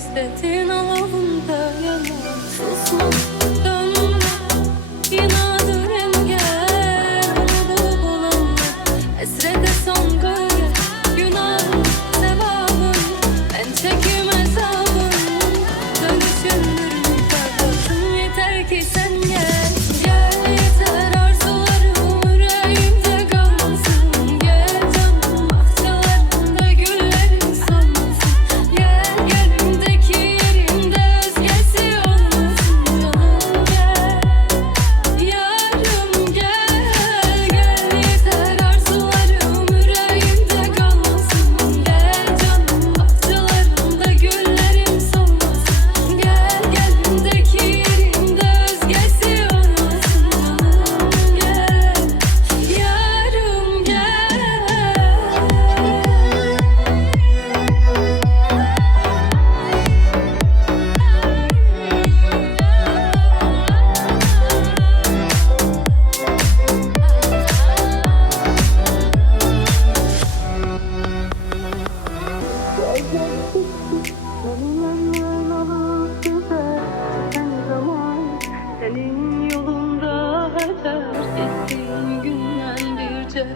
Hasretin alavında yanar Susmak Senin yolunda her terk ettiğin günlendirce